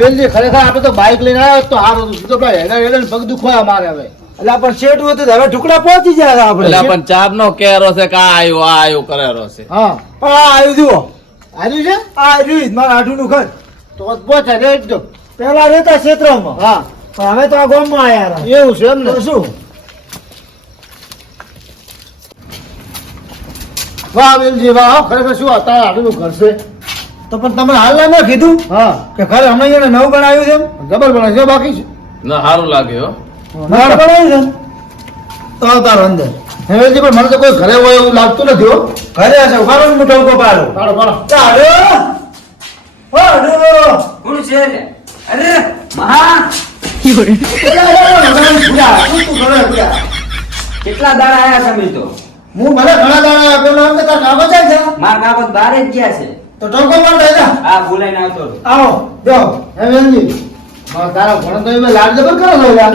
વેલજી ખરેખર આપણે તો બાઇક લઈને આવ્યો તો હારું હતું. તો ભાઈ હેડે પગ દુખવા મારે હવે. એટલે પણ શેઠ હોય તો હવે ટુકડા પહોંચી જાય આપણે. એટલે પણ ચાર નો કેરો છે કે આ આવ્યો કરેરો છે. હા પણ આ આવ્યું જુઓ, આવ્યું છે આ આવ્યું મારા આઠું ઘર. તો પહોંચે રેટ દો. પેલા રહેતા ક્ષેત્રમાં, હા પણ હવે તો આ ગામમાં આયા. એવું છે એમ ને. તો શું વાહ વેલજી વાહ ખરેખર શું તારા હાડું ઘર છે. તો પણ તમે હાલ ના કીધું હા કે ખરે હમણાં એને નવું બનાવ્યું છે એમ? જબર બને છે બાકી છે. ના સારું લાગે હો. નવું બનાવ્યું છે ને? તો આવતારો અંદર હે વેલજી પણ મને તો કોઈ ઘરે હોય એવું લાગતું નથી હો. ઘરે હશે ઉભા રહો, મોટો ઉભો પાડો. પાડો પાડો. ચાલો કોણ છે રે? અરે મહા કેટલા દાડા આયા તમે તો? હું મને ઘણા દાડા પેલો એમ કે તારા કાગળ જાય છે માર કાગળ બહાર જ ગયા છે. તો ટોકો માર દે જા. આ બોલાઈને આવતો રહો. આવો જો હે વેલજી તારા ભણો તો એમાં લાડ જબર કરો છો યાર.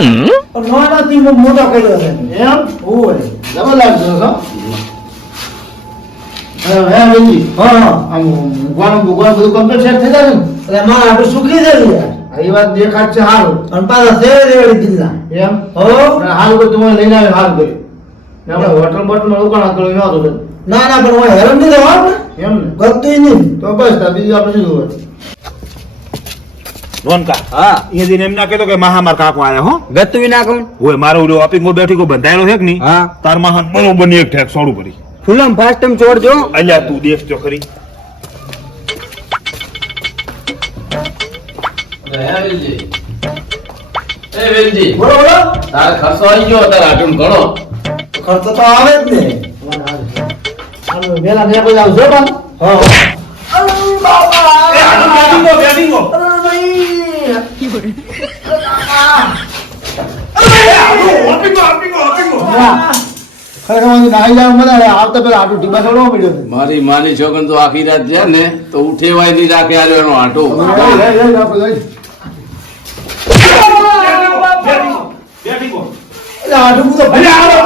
પણ નાનાથી મોટો કર્યો છે એમ ઓય. જબર લાડ કરો છો. હે વેલજી હા આમ ભગવાન બધું કમ્પ્લીટ સેટ થઈ જાય ને. એટલે માં આપણે સુખી છે યાર. આ એ વાત દેખાડ છે હારું. અને પાછા શેર રેડી દીધા. એમ હો હાલ કોઈ તમે લઈને આવે હાલ કર્યું. ને આપણે હોટલ બોટલમાં રોકાણ કરો ન હતું. ના ના પણ ઓય હેરાન નહીં થવા આપણે. એમ ને ગતું નહીં. તો બસ તા બીજું આપણે શું હોય. રોનકા હા એ દિન એમ ના કહેતો કે મહામાર કાકો આયા હો ગતું ના કહું. હોય મારો ઓલો અપિંગો બેઠીકો બંધાયેલો છે કે નહીં હા તાર મહાન બરોબર ની એક ઠેક સોડું કરી ફૂલમ ફાસ્ટ ટાઈમ છોડજો. અલ્યા તું દેખજો ખરી હે વેલજી. એ વેલજી બોલો બોલો. તારે ખર્ચો આવી ગયો તારે આટલું ઘણો. ખર્ચો તો આવે જ ને. હાલ વેલા ને કોઈ આવજો પણ હા એ આનું બેઠીકો બેઠીકો ખરેખર મને નાઈ જાવ મને આવતા પેલા આટલું ટીબા છોડવા મળ્યો છે. મારી માની છોકન તો આખી રાત જાય ને તો ઉઠેવાય નહીં રાખે આર્યો એનો આંટો. બેઠીકો એટલે આટલું બધું અલ્યા આવો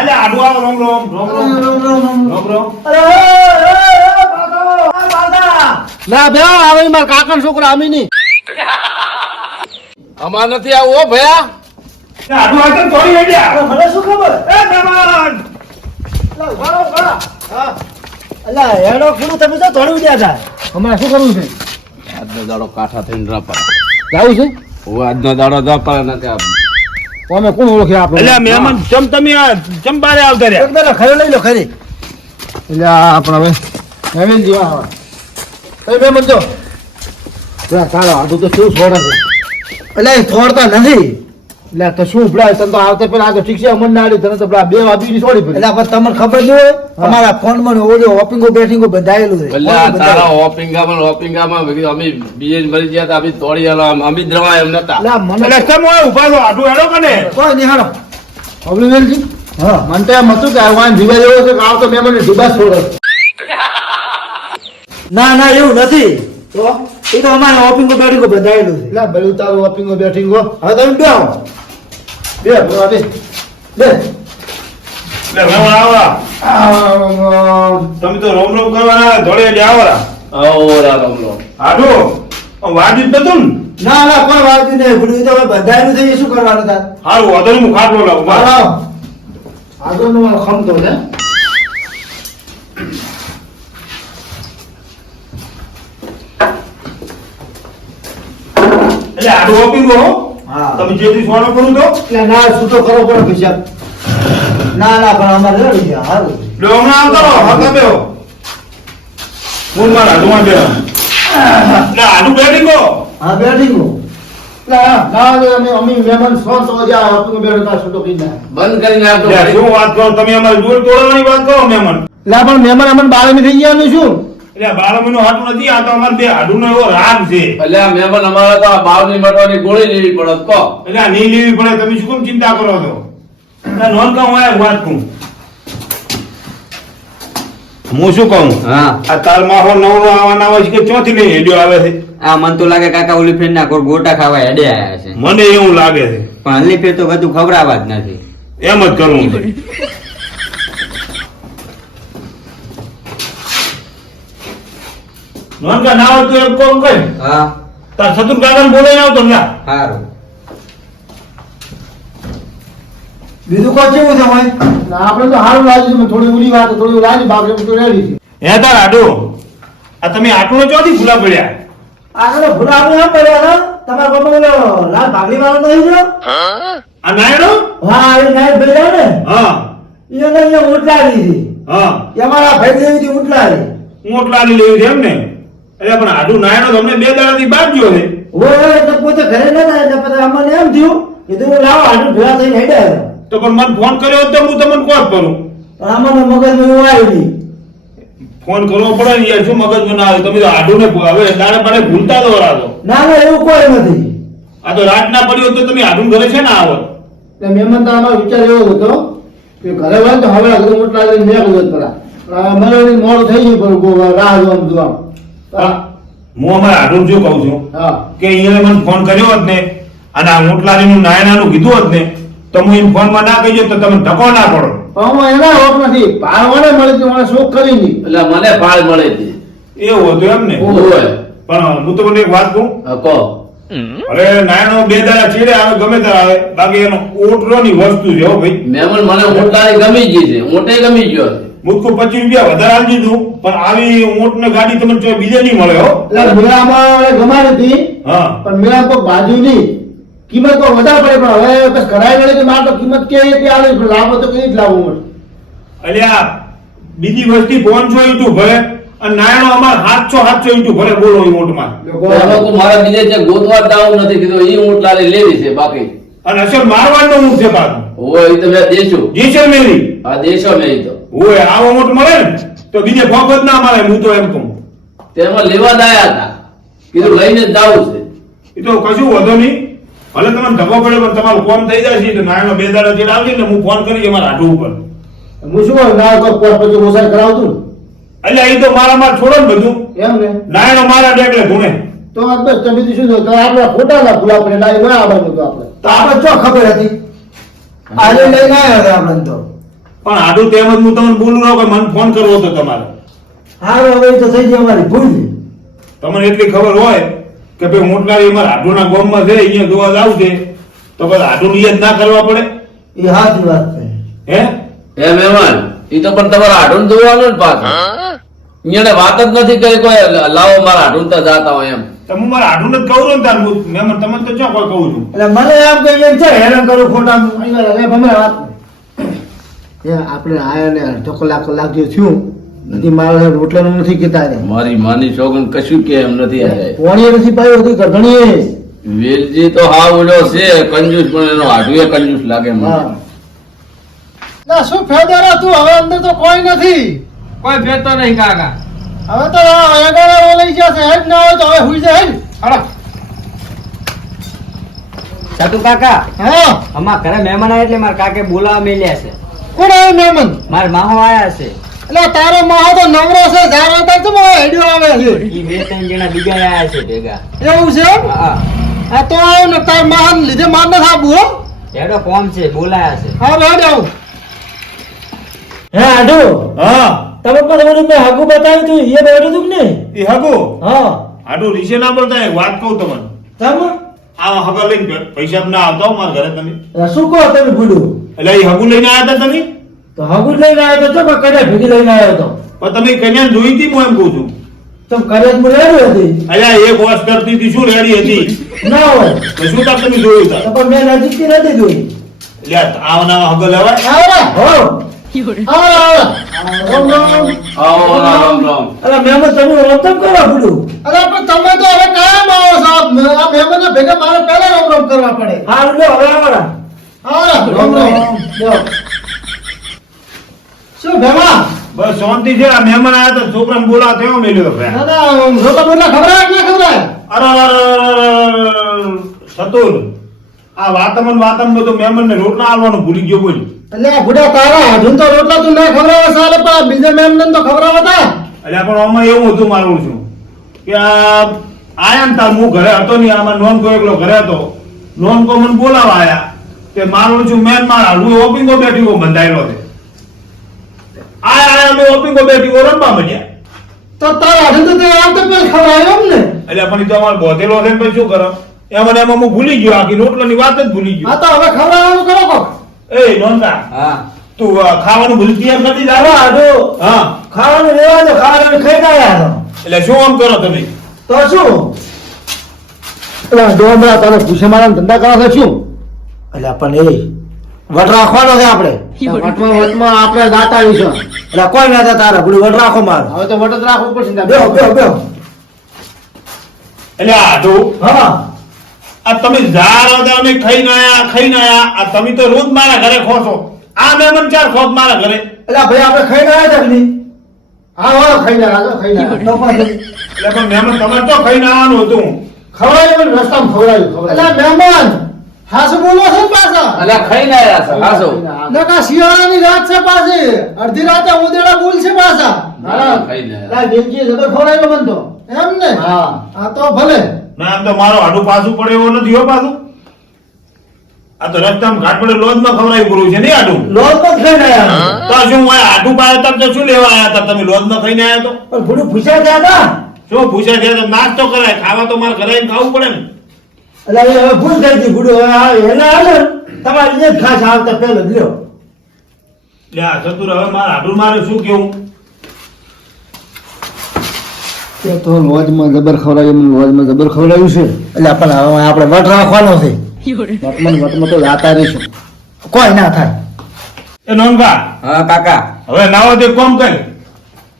અલ્યા આડું આવો રોમ રોમ રોમ રોમ રોમ રોમ ના બે આવે મારા કાકા છોકરા આમી નહીં. આમાં નથી આવું હો ભયા. આડું આટલું થોડી હેડ્યા મને શું ખબર? એ જવાન અલા હેડો ખુલું તમે તો થોડી ઉડ્યા હતા. અમારે શું કરવું છે. આજનો દાડો કાઠા થઈને રપા. જાવું છે હવે આજનો દાડો રપા નથી આપ. અમે કોણ ઓળખે આપણે. અલ્યા મહેમાન ચમ તમે ચમ બારે આવતા રહ્યા એક બેલા ખરે લઈ લો ખરી. એટલે આપણે હવે નવીન જીવા હવે કઈ બે મત જો તારો આટલું તો શું છોડે છે. એટલે એ થોડતા નથી. એટલે તો શું ભલાય તને તો આવતા પેલા આ તો ઠીક છે અમન ના આડી તને તો પેલા બે વાપી છોડી પડી. એટલે પણ તમને ખબર નહીં હોય અમારા ફોન માં ઓડિયો હોપિંગો બેઠિંગો બંધાયેલું છે. એટલે આ તારા હોપિંગામાં અમે બીજે મરી ગયા હતા અમે તોડી આલો અમે જ રવાય એમ નતા. એટલે મને એટલે કેમ હોય ઉભા છો આડું હેડો કને કોઈ નહીં હાલો. અવલી વેલજી હા મને તો એમ હતું કે આ જીવા જેવો છે કે આવ તો મેં મને ઢીબા છોડે. ના ના એવું નથી. તો એ તો અમારે હોપિંગો બેઠિંગો બંધાયેલું છે. એટલે ભલું તારું વાપીંગો બેઠીંગો હવે તમે બેહો. બે બોલા બે બે એટલે મહેમાન આવરા તમે તો રોમ રોમ કરવાના ધોળે એટલે આવરા આવો રામલો. આડું વાજિત નતું ને ના ના કોઈ વાત નહીં ભૂલ્યું. તો હવે બંધાયેલું છે એ શું કરવાનું તાર? હારું વધુ હું ખાટલો લાવું બસ. આવો આગળ નો મારો ખમતો છે. એટલે આડું ઓપીંગો હા. તમે જેથી સોનો કરું તો એટલે ના છૂટો કરવો પડે પૈસા. ના ના પણ અમારે રેડી છે સારું. લે હમણાં આવતો રહો હા બેહો હું મારા આડુમાં બેહો એટલે આડું બેઠીકો હા બેઠિંગો. અમે મહેમાન 100 હજાર વાપીંગો બેઠો તાર છૂટો કરી નાખે. બંધ કરી નાખો. લે શું વાત કરો તમે અમારી દૂર તોડવાની વાત કરો મહેમાન એટલે પણ મહેમાન અમને બારમી થઈ ગયા શું. એટલે 12 મહિનો હાટું નથી આ તો અમારે બે આડું નો એવો રાગ છે એટલે આ મહેમાન અમારે તો આ બાવની મટવાની ગોળી લેવી પડે કહો. એટલે આ નહીં લેવી પડે તમે શું કેમ ચિંતા કરો છો એટલે નોંધ કહું આ વાત કહું હું શું કહું હા આ તાર માહો નવરો આવવાના હોય છે કે ચોથી લઈ હેડ્યો આવે છે આ મન તો લાગે કાકા ઓલી ફેર ના ગોટા ખાવા હેડે આયા છે. મને એવું લાગે છે પણ હલ્લી ફેર તો બધું ખવડાવવા જ નથી. એમ જ કરવું છે નોંધ ના હોય તો એક કોમ કઈ હા તાર શત્રુ કાકાને બોલાઈ આવતો ને લા. સારું. બીજું કોઈ કેવું છે ભાઈ? ના, આપણે તો સારું લાગ્યું છે. થોડી ઉલી વાત થોડી લાગી બાપરે તો રેડી છે. હે તાર આડો આ તમે આટલો ચોથી ભૂલા પડ્યા. આગળ ભૂલા આપણે એમ પડ્યા હતા તમારા બાપા લાલ ભાગલી વાળો નહીં જો? આ નાયડો હા એ નાઈટ ભેજા ને હા એને અહીંયા ઉઠલાડી હતી. હા એ અમારા ભાઈ દેવી ઉઠલાડી. મોટલાની લેવી છે એમ ને. અરે પણ આડું નાયડો તમને 2 દાડાથી બાદ ગયો છે. ઓય એટલે પોતે ઘરે નતા એટલે પછી અમને એમ થયું કીધું લાવો આટલું ભેગા થઈને હેડ્યા. તો પણ મને ફોન કર્યો હોત તો હું તમને કોલ કરું. પણ અમને મગજમાં એવું આવ્યું નહીં. ફોન કરવો પડે ને યાર, શું મગજમાં ના આવે. તમે તો આડું ને હવે દાડે પડે ભૂલતા તો રાતો. ના ના એવું કોઈ નથી. આ તો રાત ના પડી હોત તો તમે આડું ઘરે છે ને આવત. એટલે મહેમાન તો અમારો વિચાર એવો જ હતો કે ઘરે હોય તો હવે અગર મોટલા લઈને મેં કીધું પેલા મને મોડું થઈ ગયું પણ રાહ જોવાનું જોવા. હું અમારા આડું શું કહું છું હા કે એને મને ફોન કર્યો હોત ને અને આ મોટલારીનું નાયણાનું કીધું હોત ને તો હું એને ફોનમાં ના કહી તો તમે ધક્કો ના પડો. પણ હું એના હોપ નથી ભાવને મળી હતી મને શોખ કરી નહીં. એટલે મને ફાળ મળે છે. એવું હતું એમ ને. ઓય. પણ હું તમને એક વાત કહું. હા, કહો. હવે નાયણો 2 દાડા છેડે આવે ગમે ત્યારે આવે, બાકી એનો ઓટરોની વસ્તુ છે હો ભાઈ. મહેમાન મને ઊંટલારી ગમી ગઈ છે. ઊંટે ગમી ગયો છે. મુજકો 25 રૂપિયા વધારે આલી દીધું પણ આવી ઊંટ ને ગાડી તમને ચોય બીજે નહીં મળે હો. એટલે મેળામાં ગમાડી હતી હા પણ મેળા તો બાજુ નહીં કિંમત તો વધારે પડે પણ હવે બસ કરાઈ મળે કે મારે તો કિંમત કે એટલી આવે પણ લાભ તો કઈ જ લાવવું મળે. અલ્યા બીજી વસ્તી 500 ઈંટું ભરે અને નાયણો અમાર 700 ઈંટું ભરે. બોલો એ ઊંટમાં. એ લોકો મારા બીજે છે ગોતવા જ જવું નથી કીધું. ઈ ઊંટલારી લેવી છે બાકી. અને અસલ મારવાડનો ઊંટ છે પાછું. ઓય, ઈ તો મેં દેશું. જેસલમેરી. આ દેશો મેં ઈ તો. ઓય આવો ઊંટ મળે ને તો બીજે ફોકત ના મળે. હું તો એમ કહું. તેમાં લેવા જ આયા હતા. કીધું લઈને જ જાવું છે. એ તો કશું વધો નહીં. ભલે તમને ધક્કો પડે પણ તમારું કોમ થઈ જશે તો નાયણો 2 દાડા જેડ આવશે ને હું ફોન કરી અમારા આટું ઉપર. હું શું કહું ના તો પછી ઓછા કરાવતું અલ્યા એ તો મારા છોડો ને બધું. એમ ને નાયણો મારા ડેકલે ધૂણે. તો આ બસ તમે બીજું શું તો આપણે ખોટા ના ભૂલા પડે ના એવા આવવાનું હતું આપણે. તો આપણે ચો ખબર હતી આજે લઈને આવ્યા હતા આપણે તો. પણ આડું તેમ જ હું તમને બોલું રહું કે મને ફોન કરવો હતો તમારે. હારું હવે એ તો થઈ ગઈ અમારી ભૂલ. તમને એટલી ખબર હોય કે ભાઈ મોટલારી અમારા આડુના ગામમાં છે અહીંયા જોવા જાવ છે તો પછી આડું યાદ ના કરવા પડે. એ સાચી વાત છે. હે હે મહેમાન, ઈ તો પણ તમારા હાડું જોવાનું જ પાછું. અહીંયા વાત જ નથી કરી કોઈ લાવો મારા હાડું તો જાતા હોય એમ. તો હું મારા આડું જ કહું છું ને તાર મહેમાન તમને તો ચો કોઈ કહું છું. એટલે મને એમ કે એમ છે હેરાન કરું ખોટા. આપણે આયા ને અડધો કલાક જે થયું નથી મારા રોટલાનું નથી કીધા ને મારી માની છોકરી કશું કે એમ નથી આયા. પોણી નથી પાયું હતી ગઢણીએ. વેલજી તો હા ઓલો છે કંજૂસ પણ એનો હાડુએ કંજૂસ લાગે મને. હા ના શું ફેદારા તું હવે અંદર તો કોઈ નથી. કોઈ ફેરતો નહીં કાકા. હવે તો એગાડા લઈ જશે હેડ ના હોય તો હવે હુઈ જાય હેડ. હાલો સાતુ કાકા, હા અમારા ઘરે મહેમાન આવ્યા એટલે મારા કાકે બોલાવા મેલ્યા છે. કોણ આવે મહેમાન? મારા માહો આયા છે. એટલે તારો માહો તો નવરો છે ધારો તો તો હેડ્યો આવે છે. ઈ 2-3 જણા બીજા આયા છે ભેગા. એવું છે હા, આ તો આવ્યો ને તાર માહન લીધે માર ન થાબુ હો. એડો કોમ છે, બોલાયા છે. હા હેડ આવું. હે આડો હા તમે પણ ઓલું મેં હગું બતાવ્યું તું એ બેઠું તું ને? એ હગો હા આડું રીસે ના બોલતા એક વાત કહું તમને. તમે આ હગા લઈને પૈસા ના આવતા હો મારા ઘરે તમે. શું કહો તમે ભૂલું? એટલે એ હગું લઈને આવ્યા હતા તમે તો હગું લઈને આવ્યો તો ચો કડે ભેગી લઈને આવ્યો તો. પણ તમે કન્યા જોઈ હતી હું એમ કહું છું. તો કરે જ રેડી હતી અલ્યા એક વર્ષ કરતી હતી શું રેડી હતી ના હોય તો શું તાર તમે જોયું હતા. તો પણ મેં નજીકથી નથી જોઈ. એટલે આવા નવા હગા લેવાય. આવરા હો આવરા રામ રામ. આવો રામ રામ. અલા મહેમાન તમે રમતમ કરો ભૂલું. અરે પણ તમે તો હવે કાયમ આવો સાહેબ. આ મહેમાનને ભેગા મારે પહેલા રામ રામ કરવા પડે. હારું લો હવે આવરા. આવરા રામ રામ. લ્યો. શું ભેમા? બસ શાંતિ છે. આ મહેમાન આવ્યા હતા છોકરાને બોલાવા તેવો મેલ્યો હતો. ના ના રોટલા બોટલા ખવડાવે કે ના ખવડાવે? અરે સતુર આ વાતમન બધું મહેમાનને રોટલા આલવાનું ભૂલી ગયો બોલ. એટલે આ બુઢા તારા હજુ તો રોટલા તું ના ખવડાવે સાલે પણ બીજા મહેમાનને તો ખવડાવતા. એટલે પણ આમાં એવું હતું મારું છું કે આયા ને તાર હું ઘરે હતો નહીં. આમાં નોનકો એકલો ઘરે હતો. નોનકો મને બોલાવા આયા કે મારું છું મેન મારા હું ઓપિંગો બેઠી બંધાયેલો છે. આયા અમે ઓપિંગો બેઠી રમવા મળ્યા. તો તારા હજુ તો તે આવતે પેલ ખવડાવ્યો એમ ને? એટલે પણ ઈ તો અમારે બોધેલો છે ને પછી શું કરો એમાં ને એમાં હું ભૂલી ગયો આખી રોટલાની વાત જ ભૂલી ગયો હા તો હવે ખવડાવવાનું કરો કોક. એ નોંધા હા તું ખાવાનું ભૂલી તૈયાર કરી દીધા હવે આડો હા ખાવાનું લેવા દો, ખાવાનું ખાઈ ના આવ્યા એટલે શું આમ કરો તમે તો શું એટલે ડોમરા તને પૂછે મારા ધંધા કરો છો શું? એટલે પણ એ વટ રાખવાનો છે આપણે વટમાં વટમાં આપણે દાતા આવીશું. એટલે કોઈ ના થાય તારે બધું વટ રાખો મારે હવે તો વટ જ રાખવું પડશે ને. બેહો બેહો બેહો એટલે આધું હા આ તમે ઝાર અદાને ખાઈને આયા આ તમે તો રોજ મારા ઘરે ખો છો આ મહેમાન ચાર ખોત મારા ઘરે એટલે ભાઈ આપણે ખાઈ ના આવ્યા તકની હા વાળો ખાઈને રાજો ખાઈને તો પછી એટલે પણ મહેમાન તમારે તો ખાઈને આવવાનું હતું ખવડાવ્યું પણ રસ્તામાં ખવડાવ્યું. એટલે મહેમાન હાસુ બોલો છો ને પાછા? અલ્યા ખાઈને આયા છે હાસો નકા શિયાળાની રાત છે પાછી, અડધી રાતે ઉદેડા બોલ છે પાછા. ના, ખાઈને આયા. એટલે વેલજીએ જબર ખવડાવ્યો મને તો. એમ ને? હા. હા તો ભલે. ના આમ તો મારો હાડું પાછું પડે એવો નથી હો પાછું આ તો રસ્તામાં ઘાટ પડે લોજમાં ખવડાવી પૂરું છે નહીં હાડું લોટ પણ ખાઈ ના આવ્યા તો શું હોય હાડું પાડે તમે તો શું લેવા આવ્યા હતા તમે લોજમાં ખાઈને આવ્યા તો પણ બધું પૂછ્યા ગયા હતા શું પૂછ્યા છે તો નાસ્તો કરાય ખાવા તો મારે ઘરે આવીને ખાવું પડે ને એટલે હવે ભૂલ થઈ ગઈ બધું હવે આવે એના આવે ને, તમારે જે જ ખાસ આવતા પહેલો જ લ્યો એટલે આ ચતુર હવે મારા હાડું મારે શું કેવું તે તો લોજમાં જબર ખવડાવ્યું, મને લોજમાં જબર ખવડાવ્યું છે. એટલે પણ હવે આપણે વટ રાખવાનો છે વટમાં તો જાતા રહીશું. કોઈ ના થાય એ નોંધા હા કાકા હવે નાવો તે કોમ કર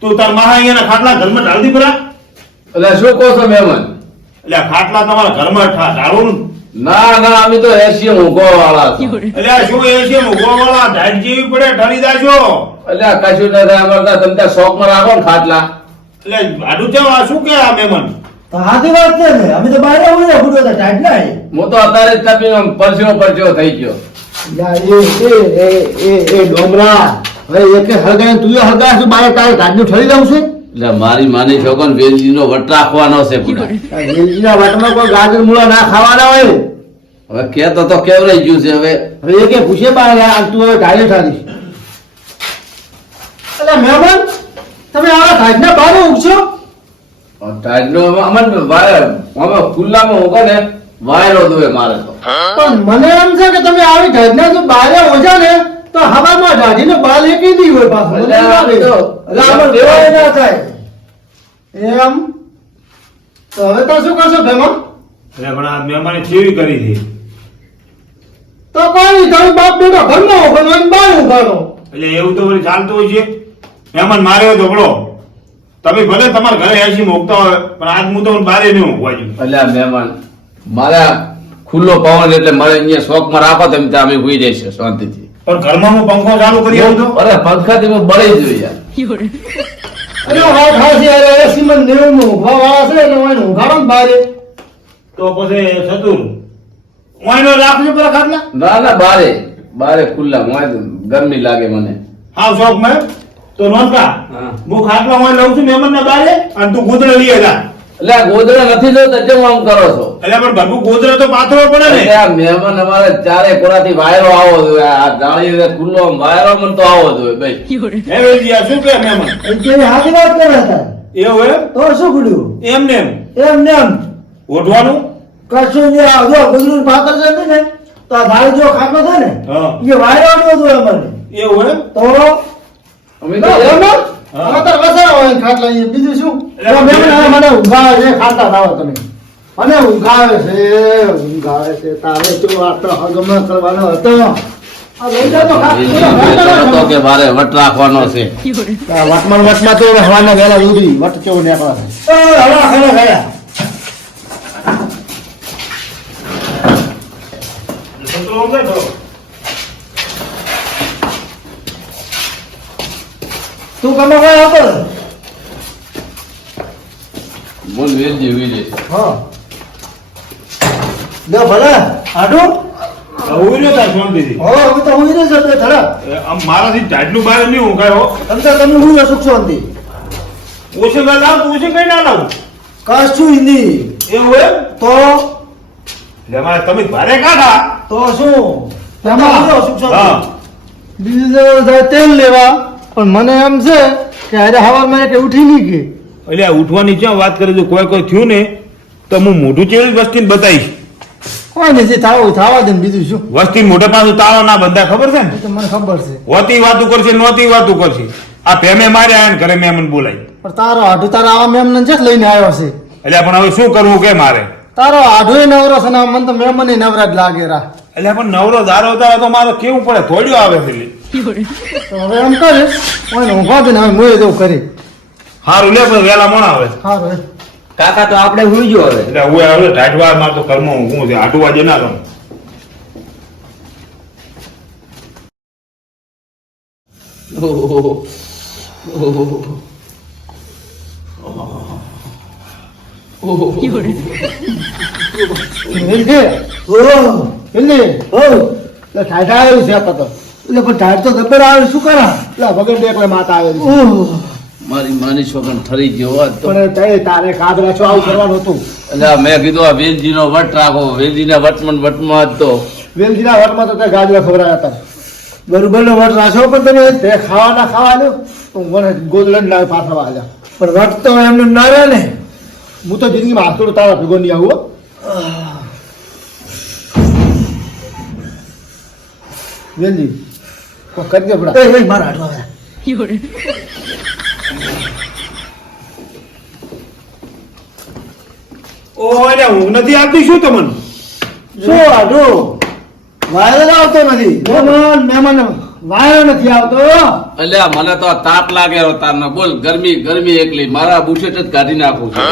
તું તાર મારા અહીંયાના ખાટલા ઘરમાં ઢાળતી પરા એટલે શું કહો છો મહેમાન? એટલે આ ખાટલા તમારા ઘરમાં ઢાળવું ના ના અમે તો એસી ઊંઘો વાળા છો. એટલે આ શું એ છે ઉગવાવાળા ઢાળ જેવી પડે ઢાળી દાજો અલ્યા કશું ન થાય અમારે તો તમે ત્યાં શોખમાં રાખો ને ખાટલા. એટલે આડું છે આ શું કે આ મહેમાન તો હાથી વાત છે ને, અમે તો બહાર આવું ને બધું હતા ટાઈટ ના આવી. હું તો અત્યારે જ તપીને આમ પરસ્યો થઈ ગયો. એ ડોમરા હવે એકે હળગાય તું હળગાય છે, બારે તારે ગાડનું ઠરી જવું છે. એટલે મારી માની છોકરો વેલજીનો વટ રાખવાનો છે પૂરા. વેલજીના વટમાં કોઈ ગાજર મૂળા ના ખાવાના હોય. હવે કેતો તો કેવરાઈ ગયું છે હવે. હવે એકે પૂછે બારે આ તું હવે ગાડે ઠારી. એટલે મહેમાન તમે આવા ગાજના બારે ઉગશો? ટાઈટનો અમન વાયર અમે ખુલ્લામાં ઊંઘો ને વાયરો દોય મારે તો. પણ મને એમ છે કે તમે આવી ગાજના જો બારે ઓછા ને તો હવામાં દાઢીને બાલ એકી દી હોય પાછું. મને એટલે આ લાગે. તો એટલે આપણે દેવાય ના થાય એમ તો હવે તો શું કરશો ભેમા? એટલે પણ આ મહેમાને કેવી કરી હતી તો કોઈ નહીં, તમે બાપ બેટો ઘરમાં ઉભો ને બાર ઉભારો. એટલે એવું તો વળી ચાલતું હોય છે મહેમાન માર્યો ઢોકળો તમે ભલે તમારા ઘરે એસી મોકતા હોય પણ આજ હું તો બારે નહીં ઊંઘવા છું એટલે આ મહેમાન મારે આ ખુલ્લો પવન એટલે મારે અહીંયા શોખમાં રાખો તેમ ત્યાં અમે હુઈ જઈશું શાંતિથી. પણ ઘરમાં હું પંખો ચાલુ કરી આવું તો અરે પંખાથી હું બળી જ યાર. અરે વાત હાચી, અરે એસી માં 90 માં ઊભા વાળા છે એટલે ઓય ઉઘાડો ને બારે. તો પછી ચતુર ઓયનો રાખજો પેલા ખાટલા ના ના બારે બારે ખુલ્લા ગરમી લાગે મને. હાવ શોખ મેં તો નોંધા હા. હું ખાટલા હું લઉં છું મહેમાન ના બારે અને તું ગોદડા લઈ જા એટલે આ ગોદડા નથી જોતા કેમ આમ કરો છો? એટલે પણ ભરપૂર ગોદડા તો પાથરવો પડે એટલે ને આ મહેમાન અમારે ચારે કોણાથી વાયરો આવો જોઈએ. આ જાળી ખુલ્લો આમ વાયરો મને તો આવો જોઈએ ભાઈ. હે વેલજી, આ શું કે મહેમાન એમ કે હાથી વાત કરે હતા એવું એમ તો શું પડ્યું એમ ને એમ એમ ને એમ ઓઢવાનું કશું નહીં. આ જો ગુજરું પાતર છે ને તો આ ધારી જો ખાટલો છે ને હા એ વાયરો હતો અમારે એવું એમ તો અમે ના, તો એમ જ? હા. આ તો વસાવા હોય ને ખાટલા અહીંયા, બીજું શું? એટલે તો મહેમાન હવે મને ઊંઘાવે છે, ખાતા થાઓ તમે. મને ઊંઘાવે છે. તારે જો આટલો હગમણ કરવાનો હતો. આ લઈ જાઓ તો તો કે મારે વટ રાખવાનો છે. વટમાં તો હવાના વહેલા ઉડી વટ કેવું નીકળે છે. હવા ખરા ગયા સંતરો આમ જાય ખરો. તું કમા કોઈ આપો બોલ વેલજી હુઈ જઈશ. હા લે ભલે આડું ઉઈ રહ્યો તાર શાંતિથી. હો હું તો હું ને જતો થડા આમ મારાથી ટાઢલું બહાર નહીં ઊંઘાયો તમ તો તમે હું સુખ શાંતિ ઓછે ના લાવ તો ઓછે કઈ ના લાવું કશું હિન્દી એવું એમ તો એટલે મારે તમે ભારે કાઢા તો શું તેમાં હું સુખ હા શાંતિ બીજું જાય તેલ લેવા, પણ મને એમ છે કે આજે હવારમાં એટલે ઉઠી નહીં ગઈ. એટલે આ ઉઠવાની ક્યાં વાત કરી કોઈ થયું ને તો હું મોઢું ચેવી વસ્તીને બતાવીશ. કોઈ નથી થવા દે ને બીજું શું વસ્તી મોઢે પાછું તાળો ના બંધા ખબર છે ને? એ તો મને ખબર છે હોતી વાતું કરશે નહોતી વાતું કરશે. આ પ્રેમે માર્યા ને ઘરે મેં મને બોલાય. પણ તારો આઢું તારા આવા મેમને જ લઈને આવ્યો છે એટલે પણ હવે શું કરવું કે મારે? તારો આઢું નવરો છે ને મને તો મેમને નવરા જ લાગે રા એટલે પણ નવરો દારો તારો તો મારો કેવું પડે થોડ્યો આવે છે લી. તો હવે એમ કરે ઓય ઊંઘવા દે ને હવે મોય દેવું કરી હારું લે પણ વેલા મોણા આવે. હારું હે. કાકા તો આપણે હુઈ ગયો હવે. એટલે હું હવે ઢાઢવા માર તો ઘરમાં ઊંઘું છે આટુવા જે ના રહું. એટલે ઠાઠા આવ્યું છે આ તો એટલે પણ ઠાઠ તો દબર આવે શું કરા એટલે વગર એકલે માતા આવે મારી માની છોકન ઠરી ગયો હોત તો પણ તે તારે કાદરા છો આવું કરવાનું હતું એટલે મેં કીધું આ વેલજીનો વટ રાખો, વેલજીના વટમાં જ તો વેલજીના વટમાં તો તે ગાજરા ખવડાયા હતા બરોબરનો વટ રાખો પણ તમે તે ખાવા દો તો મને ગોદલન લાવે પાછળ આવ્યા પણ વટ તો એમને ના રહે ને હું તો જિંદગીમાં હાથોડું તારા ભેગો નહીં આવું વેલજી કોઈ કરી દે પડા મારા હાથમાં ઓ એટલે ઊંઘ નથી આવતી શું તમને? શું આડો વાયરો આવતો નથી મહેમાન વાયરો નથી આવતો એટલે મને તો આ તાપ લાગે તારને બોલ ગરમી એકલી મારા બુશેટ જ કાઢી નાખું છું.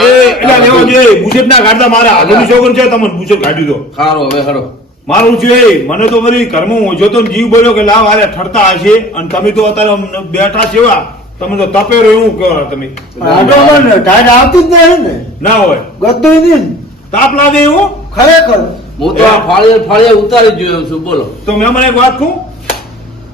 એટલે લેવા જોઈએ બુશેટ ના કાઢતા મારા આધુનિક છોકરો છે તમને બુશેટ કાઢી દો. સારું હવે હડો. મારું છે મને તો બધી ઘરમાં ઓછો તો જીવ બોલ્યો કે લાવ આરે ઠરતા હશે અને તમે તો અત્યારે બેઠા છે એવા તમે તો તપે રહ્યો એવું કહો તમે. આડો મને ટાઈડ આવતી જ નહીં ને ના હોય ગતું નહીં તાપ લાગે એવું ખરેખર હું તો આ ફાળીએ ઉતારી જોયો છું બોલો. તો મેં મને એક વાત કહું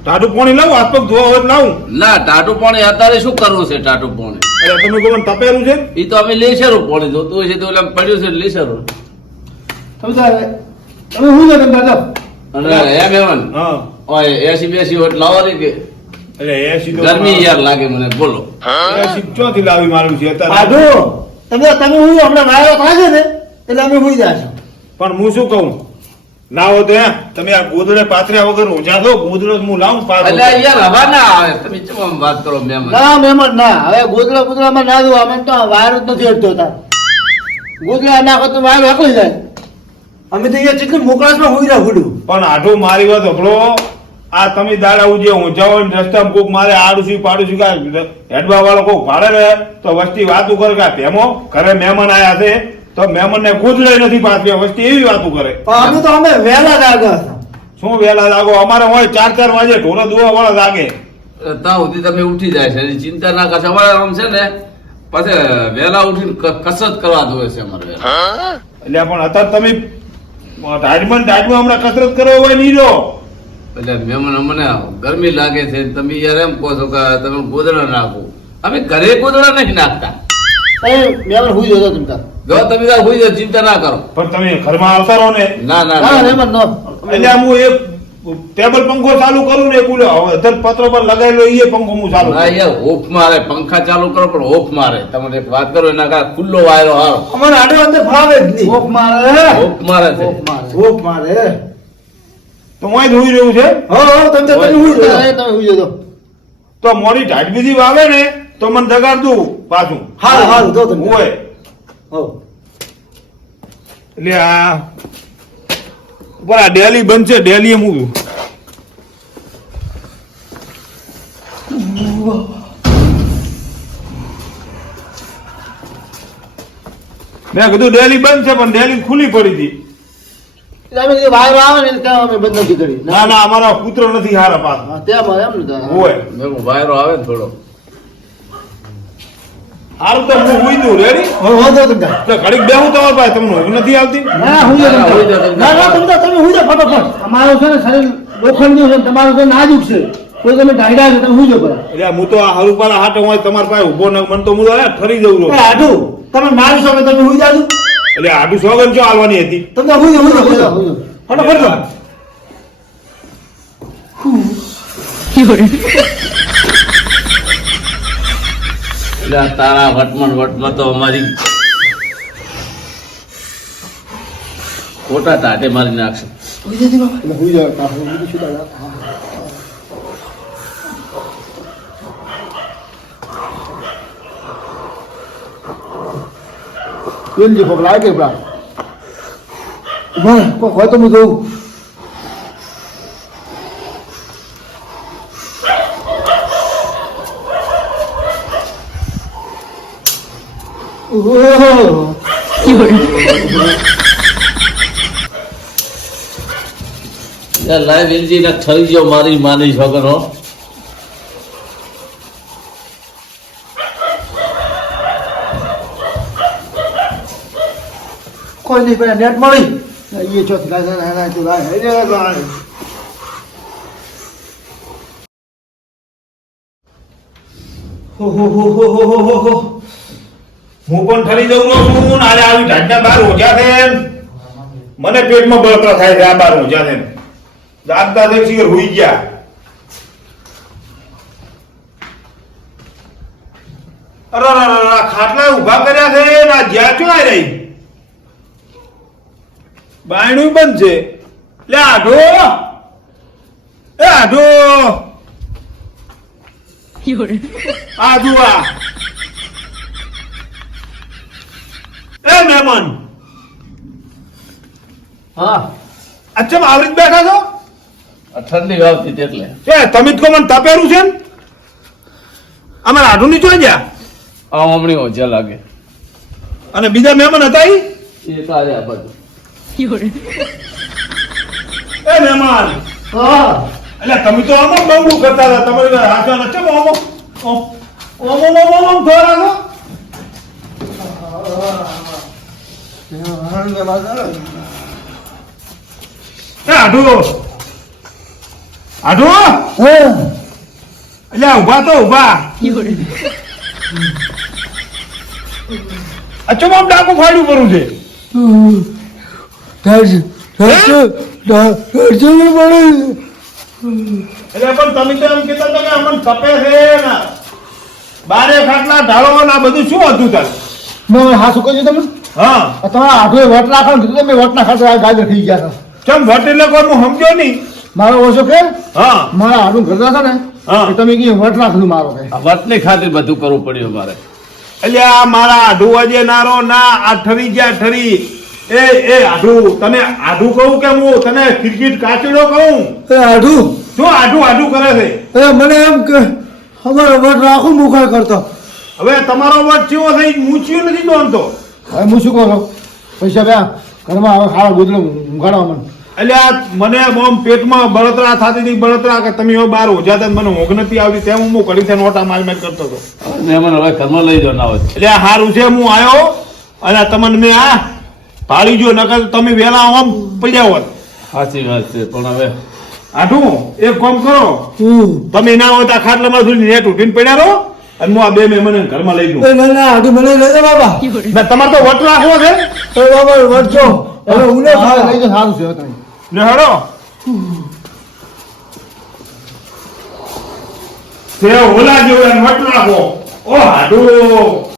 ટાટું પાણી લાવું હાથ પગ ધોવા હોય તો લાવું. ના ટાટું પાણી અત્યારે શું કરવું છે ટાટું પાણી? એટલે તમે કહો મને તપેરું છે એ તો અમે લેસરું પાણી જોતું હોય છે તો એટલે પડ્યું છે લેસરું. તમે હું છે તમે દાદા અને એમ એવન હા ઓય 80-82 વોટ લાવો ને કે એટલે એસી તો ગરમી યાર લાગે મને બોલો. એસી ચોથી લાવી મારું છે અત્યારે. આડો તમે હું હમણાં વાયરો થાય ને એટલે અમે હુઈ જાશું પણ હું શું કહું ના હોય તો તમે આ ગોદડે પાથર્યા વગર ઊંઝા દો ગોદડો હું લાવું એટલે યાર હવા ના આવે તમે ચમ આમ વાત કરો મેમ. ના મહેમાન ના હવે ગોદડામાં ના દો અમે તો વાયરો જ નથી હટતો તાર ગોદડા નાખો તો વાયરો હકલી જાય અમે તો અહીંયા કેટલી મોકળાશમાં હુઈ રહ્યા હુડું પણ આઠું મારી વાત હકડો આ તમે દાડા ઉજે ઊંઝા હોય ને રસ્તામાં કોક મારે આડુસી પાડુસી કા હેડવા વાળો કોક ભાડે રહે તો વસ્તી વાતું કરે કે ભેમો ઘરે મહેમાન આયા છે તો મહેમાન ને ગોદડે નથી પાથર્યા વસ્તી એવી વાતું કરે. અમે તો અમે વહેલા જાગા શું વેલા લાગો અમારે હોય 4-4 વાગે ઢોરો દુવા વાળા લાગે. ત્યાં સુધી તમે ઉઠી જાય છે એની ચિંતા ના કરશો. અમારે આમ છે ને પછી વહેલા ઉઠીને કસરત કરવા દોવે છે અમારે વહેલા. એટલે પણ અત્યારે તમે ટાઈટમાં હમણાં કસરત કરવા હોય નહીં જો એટલે મહેમાન અમને ગરમી લાગે છે તમે યાર એમ કહો છો કે તમે ગોદડા નાખો. અમે ઘરે ગોદડા નહીં નાખતા. મહેમાન હુઈ જતો તમે તાર જો તમે ત્યાં હોઈ જાઓ ચિંતા ના કરો. પણ તમે ઘરમાં આવતા રહો ને ના ના ના ના. મહેમાન નો એટલે હું એક ટેબલ પંખો ચાલુ કરું ને કુલે અધર પત્ર પર લગાવેલો એ પંખો હું ચાલુ ના યાર હોફ મારે પંખા ચાલુ કરો પણ હોફ મારે. તમને એક વાત કરો એના કારણે ખુલ્લો વાયરો હારો અમારે આડે અંદર ફાવે જ નહીં ઓફ મારે હોફ મારે છે. ઓફ મારે તો હું જ હોઈ રહ્યું છે. હો તમે હુઈ જતો તમે હુઈ જતો તો મોડી ઢાઢ બીજી વાવે ને તો મને જગાડ દઉં પાછું હાલ જો તમે હોય હો એટલે આ ઉપર આ ડેલી બંધ છે ડેલી એમ હું મેં કીધું ડેલી બંધ છે પણ ડેલી ખુલ્લી પડી હતી. એટલે અમે જે વાયરો આવે ને ત્યાં અમે બંધ નથી કરી ના ના અમારા પુત્ર નથી હારા પાસ હા, ત્યાં મારે એમ ને હોય મેં કહ્યું વાયરો આવે ને થોડો. હારું તો હું હુઈ દઉં રેડી વાંધો તમે તો ઘડીક બેહું તમારી પાસે તમને ઊંઘ નથી આવતી ના હુઈ ના, હુઈ જાઓ જાઓ, ના ના તમે હુઈ જાઓ ફટાફટ અમારું છે ને શરીર લોખંડનું છે ને તમારું છે નાજુક છે કોઈ તમે ઢાંડા છે તમે હુઈ જાઓ બરાબર એટલે હું તો આ હરુપાલા હાટે હોય તમારી પાસે ઉભો ન મને તો હું તો ઠરી જઉં છું. આડું તમે મારી સામે તમે હુઈ જાજો એટલે આટલું સોગન જો હાલવાની હતી તમે હુઈ જાઓ ફટાફટ જાઓ. એટલે આ તારા વટમાં તો અમારી ખોટા ટાટે મારી નાખશે. એટલે હુઈ જાવ કાકો, બીજું શું થાય? પેન જે કોક લાગે પેલા ઉભા કોક હોય તો હું જોઉં. ઓહો યાર લાય વેલજી ને થઈ ગયો મારી માની છોકર હો. કોઈ નહીં પેલા નેટ મળી એ ચોથી લાય તું લાય હું પણ ઠરી જઉં છું ને આરે આવી ઢાંચના બાર ઓજા છે મને પેટમાં બળતરા થાય છે આ બાર ઓજા છે જાગતા થઈ શિખર હોઈ ગયા અરે ખાટલા ઉભા કર્યા છે ને આ જ્યાં ચો આવી રહી બાયણું બંધ છે લે આઢો એ આઢો આઢો આ એ મહેમાન હા અચ્છા આવરી બેઠા છો આ ઠંડી આવતી હતી એટલે એ તમે તો મને તપેરું છે ને અમારે આઢું ની જોઈ ગયા આ હમણી ઓછા લાગે અને બીજા મહેમાન હતા ઈ? એ તારે આ બધું એ મહેમાન હા એટલે તમે તો આમ બહુ કરતા હતા તમારે હાથો નથી ઓમો ઓમો થોડા છો એ આઢું એટલે ઉભા તો ઉભા અચ્છા આમ ડાકુ ફાડ્યું કરું છે એટલે પણ તમે તો એમ કહેતા હતા કે અમને તપે છે ને બારે ખાટલા ઢાળો ને આ બધું શું હતું તાર મેં હા શું કહ્યું તમે હા તમારા આઠો વટ રાખો ને તમે વટ ના ખાતો ગાજર થઈ ગયા હતા ચમ વટ એટલે કોઈ હું સમજ્યો નહીં મારો ઓછો કે હા મારા આઠું ઘરતા હતા ને હા. એ તમે કીધું વટ રાખલું મારો કે આ વટની ખાतिर બધું કરવું પડ્યું મારે. એટલે આ મારા આઢું અજે નારો ના આ ઠરી ગયા ઠરી એ આઢું તને આઢું કહું કે હું તને ક્રિકેટ કાચડો કહું એ આઠું શું આઢું કરે છે એ મને એમ કે અમારો વટ રાખું મુખાય કરતો હવે તમારો વટ ચેવો થઈ મૂચ્યું નથી દોનતો હવે હું શું કરું પૈસા બે ઘરમાં હવે ખાવા ગોદડો ઊંઘાડવા મને એટલે આ મને આમ પેટમાં બળતરા થતી હતી બળતરા કે તમે હવે બહાર ઓજા હતા ને મને ઊંઘ નથી આવતી તેમ હું કરી છે નોટા માલ કરતો હતો મહેમાન હવે ઘરમાં લઈ જાવ ના હોય એટલે આ હારું છે હું આવ્યો અને તમને મેં આ ભાળી જો નકર તમે વહેલા આમ પડ્યા હોત સાચી વાત છે પણ હવે આઠું એક કામ કરો તમે ના હોય તો આ ખાટલામાં સુધી નેટ ઉઠીને પડ્યા રહો અને હું આ બે મહેમાન ઘરમાં લઈ જાઉં ના ના આઠું મને લઈ દે બાબા ના તમારે તો વટ રાખવો છે એ બાબા વટ જો હવે હું લઈ જાઉં સારું છે તમે ને હેડો તે ઓલા જેવું એમ વટ રાખો ઓ હાડું